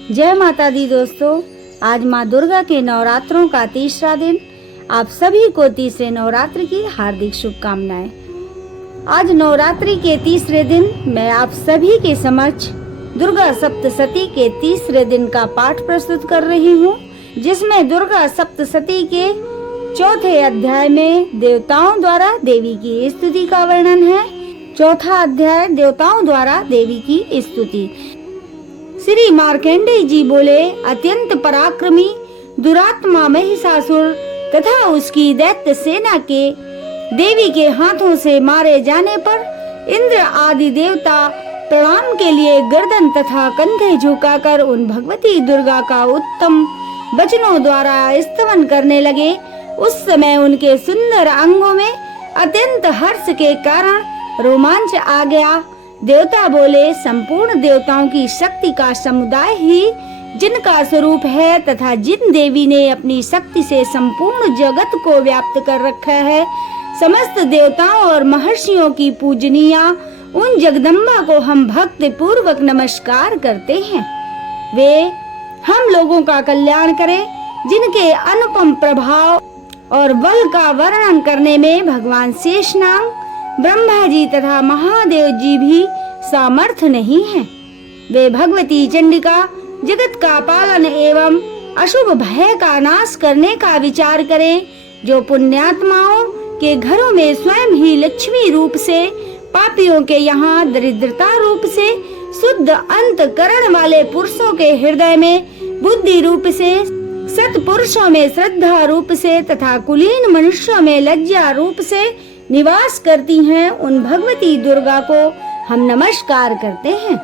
जय माता दी दोस्तों, आज माँ दुर्गा के नवरात्रों का तीसरा दिन। आप सभी को तीसरे नवरात्र की हार्दिक शुभकामनाएं। आज नवरात्रि के तीसरे दिन मैं आप सभी के समक्ष दुर्गा सप्तशती के तीसरे दिन का पाठ प्रस्तुत कर रही हूँ, जिसमें दुर्गा सप्तशती के चौथे अध्याय में देवताओं द्वारा देवी की स्तुति का वर्णन है। चौथा अध्याय देवताओं द्वारा देवी की स्तुति। श्री मार्कंडेय जी बोले, अत्यंत पराक्रमी दुरात्मा महिषासुर तथा उसकी दैत्य सेना के देवी के हाथों से मारे जाने पर इंद्र आदि देवता प्रणाम के लिए गर्दन तथा कंधे झुकाकर उन भगवती दुर्गा का उत्तम वचनों द्वारा स्तवन करने लगे। उस समय उनके सुंदर अंगों में अत्यंत हर्ष के कारण रोमांच आ गया। देवता बोले, संपूर्ण देवताओं की शक्ति का समुदाय ही जिनका स्वरूप है तथा जिन देवी ने अपनी शक्ति से संपूर्ण जगत को व्याप्त कर रखा है, समस्त देवताओं और महर्षियों की पूजनीया उन जगदम्बा को हम भक्ति पूर्वक नमस्कार करते हैं। वे हम लोगों का कल्याण करें, जिनके अनुपम प्रभाव और बल का वर्णन करने में भगवान शेषनाग, ब्रह्मा जी तथा महादेव जी भी सामर्थ नहीं हैं। वे भगवती चंडिका जगत का पालन एवं अशुभ भय का नाश करने का विचार करें, जो पुण्यात्माओं के घरों में स्वयं ही लक्ष्मी रूप से, पापियों के यहाँ दरिद्रता रूप से, शुद्ध अंतकरण वाले पुरुषों के हृदय में बुद्धि रूप से, सत्पुरुषों में श्रद्धा रूप से तथा कुलीन मनुष्यों में लज्जा रूप से निवास करती हैं, उन भगवती दुर्गा को हम नमस्कार करते हैं।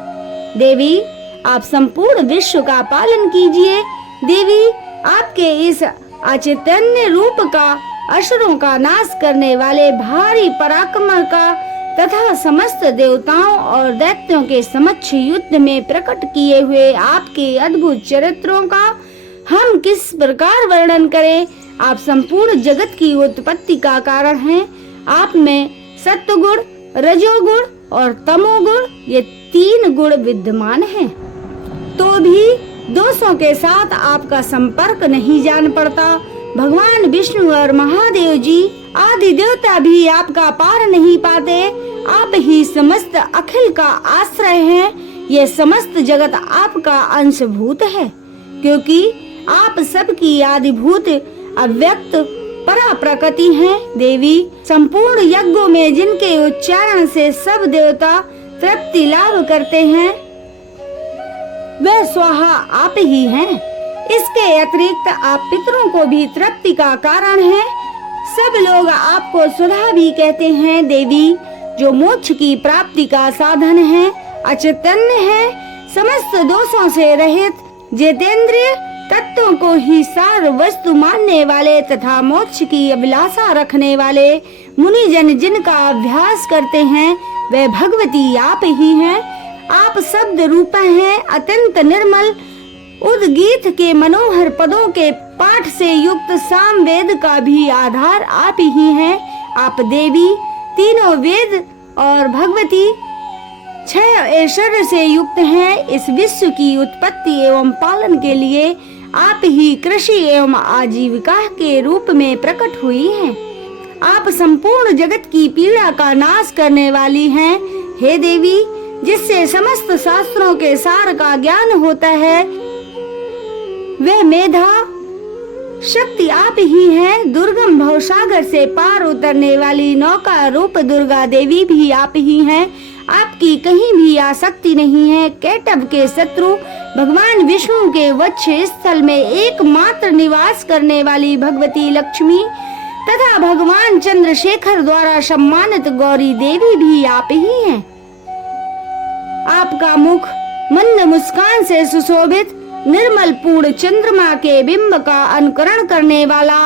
देवी, आप संपूर्ण विश्व का पालन कीजिए। देवी, आपके इस अचैतन्य रूप का असुरों का नाश करने वाले भारी पराक्रम का तथा समस्त देवताओं और दैत्यों के समक्ष युद्ध में प्रकट किए हुए आपके अद्भुत चरित्रों का हम किस प्रकार वर्णन करें। आप संपूर्ण जगत की उत्पत्ति का कारण हैं। आप में सत्वगुण, रजोगुण और तमोगुण, ये 3 गुण विद्यमान हैं। तो भी दोषों के साथ आपका संपर्क नहीं जान पड़ता। भगवान विष्णु और महादेव जी आदि देवता भी आपका पार नहीं पाते। आप ही समस्त अखिल का आश्रय हैं। ये समस्त जगत आपका अंशभूत है, क्योंकि आप सबकी आदिभूत अव्यक्त परा प्रकृति हैं। देवी, संपूर्ण यज्ञों में जिनके उच्चारण से सब देवता तृप्ति लाभ करते हैं, वह स्वाहा आप ही हैं। इसके अतिरिक्त आप पितरों को भी तृप्ति का कारण हैं। सब लोग आपको सुधा भी कहते हैं। देवी, जो मोक्ष की प्राप्ति का साधन है, अचैतन्य है, समस्त दोषों से रहित, जितेंद्रिय, तत्वों को ही सार वस्तु मानने वाले तथा मोक्ष की अभिलाषा रखने वाले मुनिजन जिनका अभ्यास करते हैं, वे भगवती आप ही हैं। आप शब्द रूप हैं, अत्यंत निर्मल उद्गीत के मनोहर पदों के पाठ से युक्त साम वेद का भी आधार आप ही हैं। आप देवी, तीनों वेद और भगवती 6 ऐश्वर्य से युक्त हैं। इस विश्व की उत्पत्ति एवं पालन के लिए आप ही कृषि एवं आजीविका के रूप में प्रकट हुई हैं। आप संपूर्ण जगत की पीड़ा का नाश करने वाली हैं। हे देवी, जिससे समस्त शास्त्रों के सार का ज्ञान होता है, वह मेधा शक्ति आप ही हैं। दुर्गम भवसागर से पार उतरने वाली नौका रूप दुर्गा देवी भी आप ही हैं। आपकी कहीं भी आसक्ति नहीं है। कैटभ के शत्रु भगवान विष्णु के वक्ष स्थल में एकमात्र निवास करने वाली भगवती लक्ष्मी तथा भगवान चंद्रशेखर द्वारा सम्मानित गौरी देवी भी आप ही हैं। आपका मुख मंद मुस्कान से सुशोभित, निर्मल पूर्ण चंद्रमा के बिंब का अनुकरण करने वाला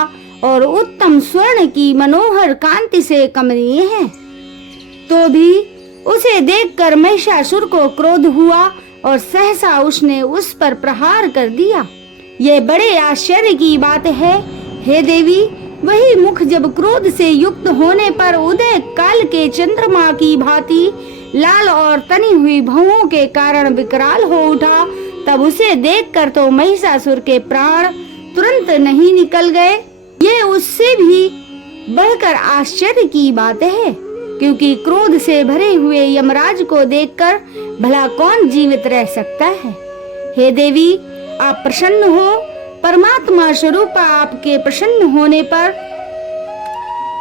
और उत्तम स्वर्ण की मनोहर कांति से कमनीय है। तो भी उसे देखकर महिषासुर को क्रोध हुआ और सहसा उसने उस पर प्रहार कर दिया। ये बड़े आश्चर्य की बात है। हे देवी, वही मुख जब क्रोध से युक्त होने पर उदय काल के चंद्रमा की भांति लाल और तनी हुई भौहों के कारण विकराल हो उठा, तब उसे देखकर तो महिषासुर के प्राण तुरंत नहीं निकल गए। ये उससे भी बढ़कर आश्चर्य की बात है, क्योंकि क्रोध से भरे हुए यमराज को देखकर भला कौन जीवित रह सकता है। हे देवी, आप प्रसन्न हो। परमात्मा स्वरूप आपके प्रसन्न होने पर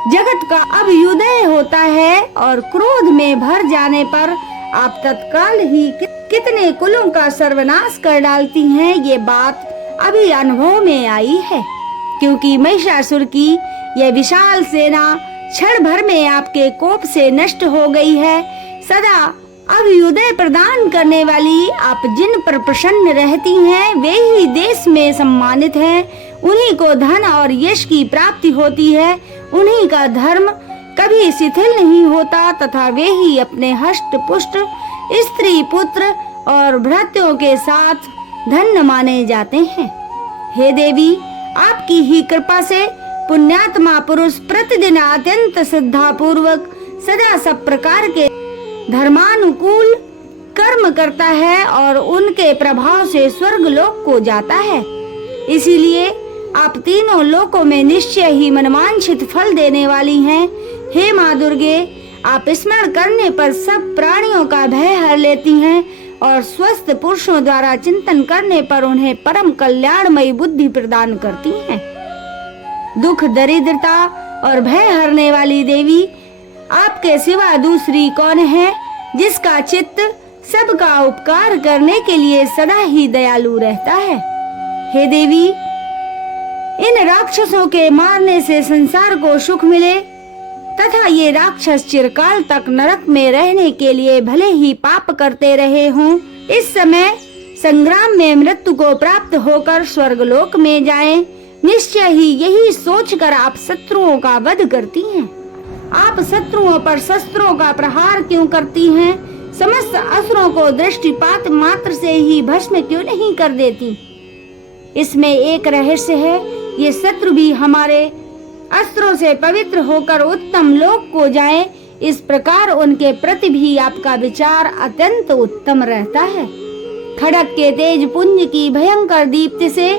जगत का अभ्युदय होता है और क्रोध में भर जाने पर आप तत्काल ही कितने कुलों का सर्वनाश कर डालती हैं। ये बात अभी अनुभव में आई है, क्योंकि महिषासुर की यह विशाल सेना क्षण भर में आपके कोप से नष्ट हो गई है। सदा अभ्युदय प्रदान करने वाली आप जिन पर प्रसन्न रहती हैं, वे ही देश में सम्मानित हैं। उन्हीं को धन और यश की प्राप्ति होती है। उन्हीं का धर्म कभी शिथिल नहीं होता तथा वे ही अपने हष्ट पुष्ट स्त्री पुत्र और भृत्यों के साथ धन्य माने जाते हैं। हे देवी, आपकी ही कृपा से पुण्यात्मा पुरुष प्रतिदिन अत्यंत श्रद्धा पूर्वक सदा सब प्रकार के धर्मानुकूल कर्म करता है और उनके प्रभाव से स्वर्ग लोक को जाता है। इसीलिए आप तीनों लोकों में निश्चय ही मनवांछित फल देने वाली हैं। हे माँ दुर्गे, आप स्मरण करने पर सब प्राणियों का भय हर लेती हैं और स्वस्थ पुरुषों द्वारा चिंतन करने पर उन्हें परम कल्याणमयी बुद्धि प्रदान करती हैं। दुख, दरिद्रता और भय हरने वाली देवी, आपके सिवा दूसरी कौन है जिसका चित्त सबका उपकार करने के लिए सदा ही दयालु रहता है। हे देवी, इन राक्षसों के मारने से संसार को सुख मिले तथा ये राक्षस चिरकाल तक नरक में रहने के लिए भले ही पाप करते रहे हों, इस समय संग्राम में मृत्यु को प्राप्त होकर स्वर्गलोक में जाएं। निश्चय ही यही सोचकर आप शत्रुओं का वध करती हैं। आप शत्रुओं पर शस्त्रों का प्रहार क्यों करती हैं? समस्त असुरों को दृष्टिपात मात्र से ही भस्म क्यों नहीं कर देती? इसमें एक रहस्य है। ये शत्रु भी हमारे अस्त्रों से पवित्र होकर उत्तम लोक को जाएं, इस प्रकार उनके प्रति भी आपका विचार अत्यंत उत्तम रहता है। खड़ग के तेज पुंज की भयंकर दीप्ति से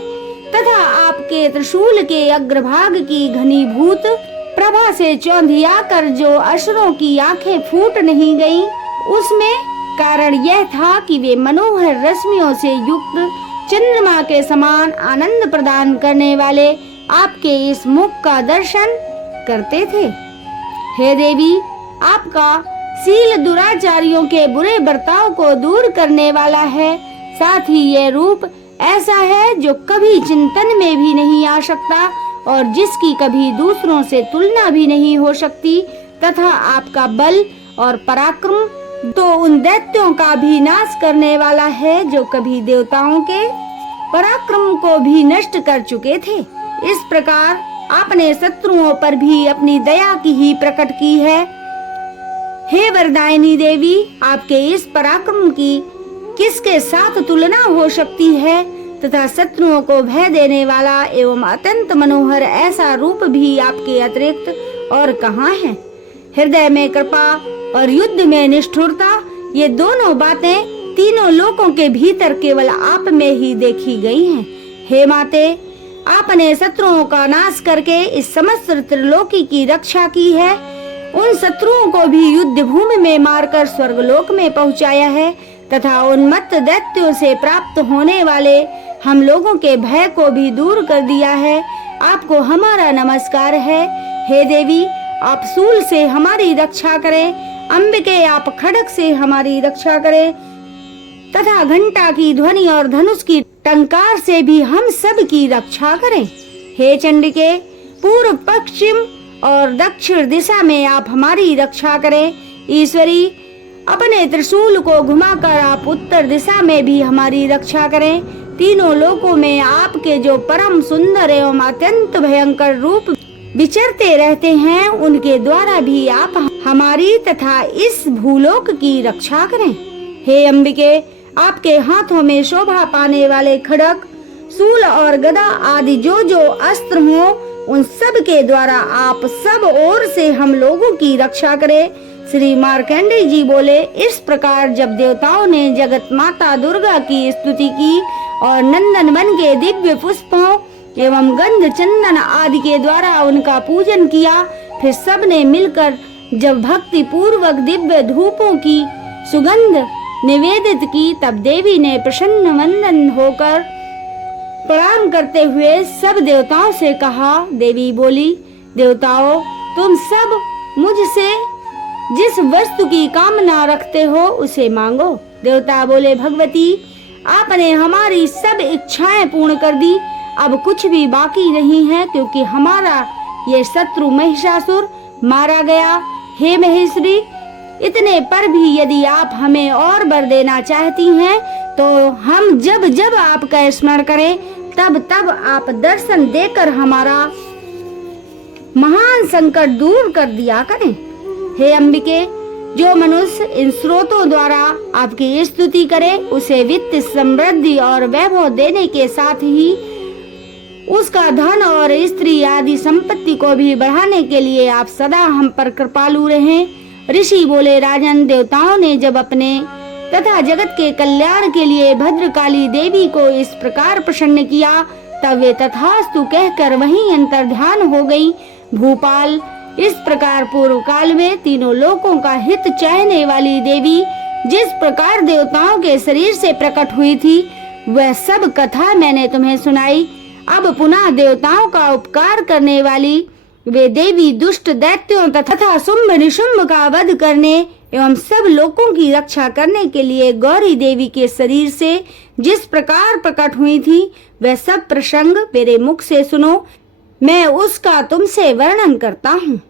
तथा आपके त्रिशूल के अग्रभाग की घनीभूत प्रभा से चौंधिया कर जो असुरों की आंखें फूट नहीं गईं, उसमें कारण यह था कि वे मनोहर रश्मियों से युक्त चंद्रमा के समान आनंद प्रदान करने वाले आपके इस मुख का दर्शन करते थे। हे देवी, आपका शील दुराचारियों के बुरे बर्ताव को दूर करने वाला है। साथ ही यह रूप ऐसा है जो कभी चिंतन में भी नहीं आ सकता और जिसकी कभी दूसरों से तुलना भी नहीं हो सकती, तथा आपका बल और पराक्रम तो उन दैत्यों का भी नाश करने वाला है जो कभी देवताओं के पराक्रम को भी नष्ट कर चुके थे। इस प्रकार आपने शत्रुओं पर भी अपनी दया की ही प्रकट की है। हे वरदायिनी देवी, आपके इस पराक्रम की किसके साथ तुलना हो सकती है तथा शत्रुओं को भय देने वाला एवं अत्यंत मनोहर ऐसा रूप भी आपके अतिरिक्त और कहाँ है? हृदय में कृपा और युद्ध में निष्ठुरता, ये दोनों बातें तीनों लोकों के भीतर केवल आप में ही देखी गई हैं। हे माते, आपने शत्रुओं का नाश करके इस समस्त त्रिलोकी की रक्षा की है। उन शत्रुओं को भी युद्ध भूमि में मारकर स्वर्गलोक में पहुंचाया है तथा उन्मत्त दैत्यों से प्राप्त होने वाले हम लोगों के भय को भी दूर कर दिया है। आपको हमारा नमस्कार है। हे देवी, आप शूल से हमारी रक्षा करें। अंबिके, आप खड्ग से हमारी रक्षा करें तथा घंटा की ध्वनि और धनुष की टंकार से भी हम सब की रक्षा करें। हे चंडिके, पूर्व, पश्चिम और दक्षिण दिशा में आप हमारी रक्षा करें। ईश्वरी, अपने त्रिशूल को घुमाकर आप उत्तर दिशा में भी हमारी रक्षा करें। तीनों लोकों में आपके जो परम सुंदर एवं अत्यंत भयंकर रूप विचरते रहते हैं, उनके द्वारा भी आप हमारी तथा इस भूलोक की रक्षा करें। हे अंबिके, आपके हाथों में शोभा पाने वाले खड्ग, शूल और गदा आदि जो जो अस्त्र हों, उन सब के द्वारा आप सब ओर से हम लोगों की रक्षा करें। श्री मार्कंडेय जी बोले, इस प्रकार जब देवताओं ने जगत माता दुर्गा की स्तुति की और नंदन वन के दिव्य पुष्पों एवं गंध चंदन आदि के द्वारा उनका पूजन किया, फिर सब ने मिलकर जब भक्ति पूर्वक दिव्य धूपों की सुगंध निवेदित की, तब देवी ने प्रसन्न वंदन होकर प्रणाम करते हुए सब देवताओं से कहा। देवी बोली, देवताओं, तुम सब मुझसे जिस वस्तु की कामना रखते हो उसे मांगो। देवता बोले, भगवती, आपने हमारी सब इच्छाएं पूर्ण कर दी, अब कुछ भी बाकी नहीं है, क्योंकि हमारा ये शत्रु महिषासुर मारा गया। हे महेश्वरी, इतने पर भी यदि आप हमें और वर देना चाहती हैं तो हम जब जब आपका स्मरण करें तब तब आप दर्शन देकर हमारा महान संकट दूर कर दिया करें। हे अंबिके, जो मनुष्य इन स्रोतों द्वारा आपकी स्तुति करे उसे वित्त समृद्धि और वैभव देने के साथ ही उसका धन और स्त्री आदि संपत्ति को भी बढ़ाने के लिए आप सदा हम पर कृपालु रहें। ऋषि बोले, राजन, देवताओं ने जब अपने तथा जगत के कल्याण के लिए भद्रकाली देवी को इस प्रकार प्रसन्न किया, तब वे तथास्तु कहकर वहीं अंतर्ध्यान हो गई। भूपाल, इस प्रकार पूर्व काल में तीनों लोकों का हित चाहने वाली देवी जिस प्रकार देवताओं के शरीर से प्रकट हुई थी, वह सब कथा मैंने तुम्हें सुनाई। अब पुनः देवताओं का उपकार करने वाली वे देवी दुष्ट दैत्यों तथा शुंभ निशुंभ का वध करने एवं सब लोगों की रक्षा करने के लिए गौरी देवी के शरीर से जिस प्रकार प्रकट हुई थी, वह सब प्रसंग मेरे मुख से सुनो, मैं उसका तुमसे वर्णन करता हूँ।